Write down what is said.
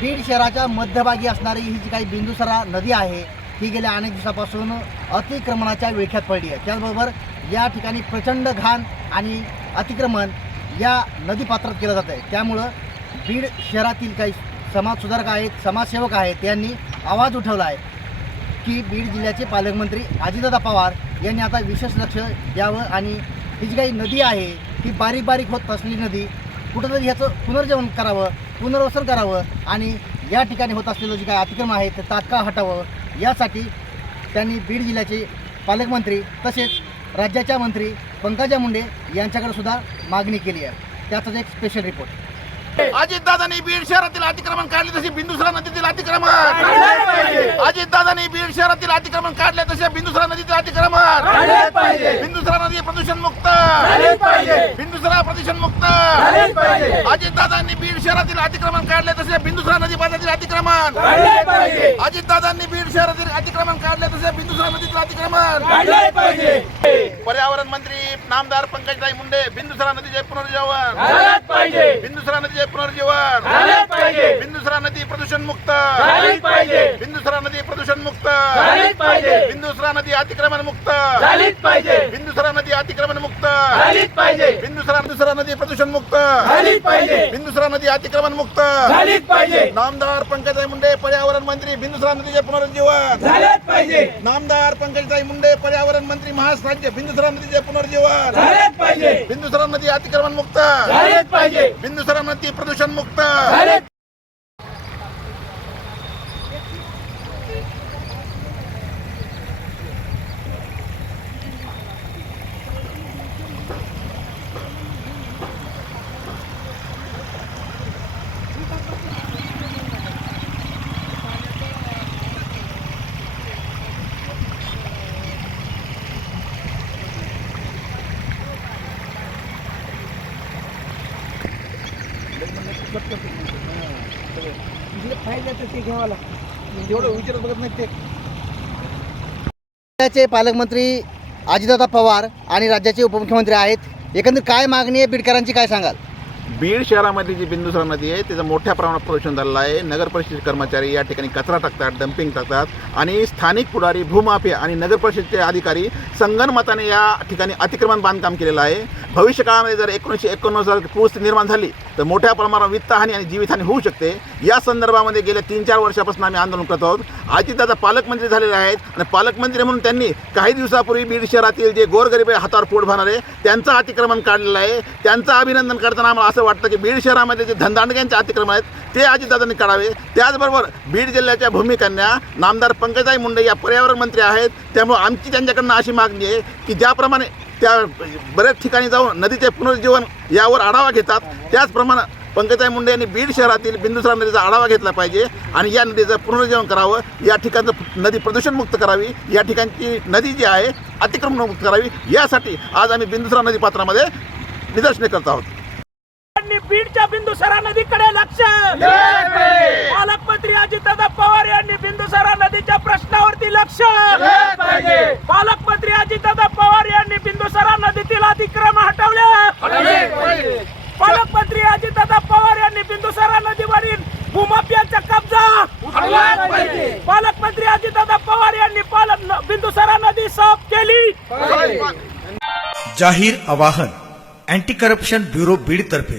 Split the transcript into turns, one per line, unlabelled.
बीड शहराच्या मध्यभागी असणारी ही जी काही बिंदुसरा नदी आहे ही गेल्या अनेक दिवसापासून अतिक्रमणाच्या विळख्यात पडली आहे. त्याचबरोबर या ठिकाणी प्रचंड घाण आणि अतिक्रमण या नदीपात्रात केलं जात आहे. त्यामुळं बीड शहरातील काही समाजसुधारक आहेत समाजसेवक आहेत यांनी आवाज उठवला आहे की बीड जिल्ह्याचे पालकमंत्री अजितदादा पवार यांनी आता विशेष लक्ष द्यावं आणि ही जी काही नदी आहे ही बारीक बारीक होत असलेली नदी कुठंतरी ह्याचं पुनर्जीवन करावं पुनर्वसन करावं आणि या ठिकाणी होत असलेलं जे काही अतिक्रमण आहे ते तात्काळ हटावं. यासाठी त्यांनी बीड जिल्ह्याचे पालकमंत्री तसेच राज्याच्या मंत्री पंकजा मुंडे यांच्याकडे सुद्धा मागणी केली आहे. त्याचाच एक स्पेशल रिपोर्ट
अजितदादांनी बीड शहरातील अतिक्रमण काढले तसे बिंदुसरा नदीतील अतिक्रमण. अजितदादांनी बीड शहरातील अतिक्रमण काढले तसे बिंदुसरा नदीतील अतिक्रमण. बिंदुसरा नदी प्रदूषण मुक्त बिंदुसरा प्रदूषण मुक्त अजितदादांनी बीड शहरातील अतिक्रमण काढले तसे बिंदुसरा नदी बांधातील अतिक्रमण अजितदादांनी बीड शहरातील अतिक्रमण काढले तसे बिंदुसरा नदीतील अतिक्रमण. पर्यावरण मंत्री नामदार पंकजताई मुंडे बिंदुसरा नदीचे पुनर्जीवन. बिंदुसरा नदीचे पुनर्जीवन. बिंदुसरा नदी प्रदूषण मुक्त बिंदुसरा नदी प्रदूषण मुक्त बिंदुसरा नदी अतिक्रमण मुक्त बिंदुसरा नदी अतिक्रमण मुक्त बिंदुसरा बिंदुसरा नदी प्रदूषण मुक्त बिंदुसरा नदी अतिक्रमण मुक्त नामदार पंकजताई मुंडे पर्यावरण मंत्री बिंदुसरा नदीचे पुनरुज्जीवन नामदार पंकजताई मुंडे पर्यावरण मंत्री महाराष्ट्राचे बिंदुसरा नदीचे पुनर्जीवन. बिंदुसरा नदी अतिक्रमण मुक्त बिंदुसरा नदी प्रदूषण मुक्त
राज्याचे पालकमंत्री अजितदादा पवार आणि राज्याचे उपमुख्यमंत्री आहेत. एकंदर काय मागणी आहे? बीडकरांची काय सांगाल?
बीड शहरामध्ये जी बिंदुसरा नदी आहे त्याचं मोठ्या प्रमाणात प्रदूषण झालेलं आहे. नगर परिषद कर्मचारी या ठिकाणी कचरा टाकतात डम्पिंग टाकतात. आणि स्थानिक पुढारी भूमाफिया आणि नगरपरिषदेचे अधिकारी संगनमताने या ठिकाणी अतिक्रमण बांधकाम केलेलं आहे. भविष्य काळामध्ये जर एकोणीसशे एकोणनव्वद पूरस्थिती निर्माण झाली तर मोठ्या प्रमाणावर वित्तहानी आणि जीवितहानी होऊ शकते. या संदर्भामध्ये गेल्या तीन चार वर्षापासून आम्ही आंदोलन करत आहोत. अजितदादा पालकमंत्री झालेले आहेत आणि पालकमंत्री म्हणून त्यांनी काही दिवसापूर्वी बीड शहरातील जे गोरगरीब आहे, हातावर पोट भरणारे त्यांचं अतिक्रमण काढलेलं आहे. त्यांचं अभिनंदन करताना आम्हाला असं वाटतं की बीड शहरामध्ये जे धंदांडग्यांचे अतिक्रमण आहेत ते आजीदादांनी काढावे. त्याचबरोबर बीड जिल्ह्याच्या भूमिकांना नामदार पंकजाई मुंडे या पर्यावरण मंत्री आहेत. त्यामुळे आमची त्यांच्याकडनं अशी मागणी आहे की ज्याप्रमाणे त्या बऱ्याच ठिकाणी जाऊन नदीचे पुनरुज्जीवन यावर आढावा घेतात. त्याचप्रमाणे पंकजाई मुंडे यांनी बीड शहरातील बिंदुसरा नदीचा आढावा घेतला पाहिजे आणि या नदीचं पुनरुज्जीवन करावं. या ठिकाणचं नदी प्रदूषणमुक्त करावी. या ठिकाणची नदी जी आहे अतिक्रमणमुक्त करावी. यासाठी आज आम्ही बिंदुसरा नदी पात्रामध्ये निदर्शने करत आहोत.
यांनी बीडच्या बिंदुसरा नदीकडे लक्ष! पालकमंत्री अजितदादा पवार यांनी बिंदुसरा नदीच्या प्रश्नावरती लक्ष पालकमंत्री अजितदादा पवार यांनी बिंदुसरा नदीतील अतिक्रमण हटवले पालकमंत्री अजितदादा पवार यांनी बिंदुसरा नदीवरील भूमाफियांचा कब्जा पालकमंत्री अजितदादा पवार यांनी पालक बिंदुसरा नदी साफ केली.
जाहीर आवाहन अँटी करप्शन ब्युरो बीडतर्फे.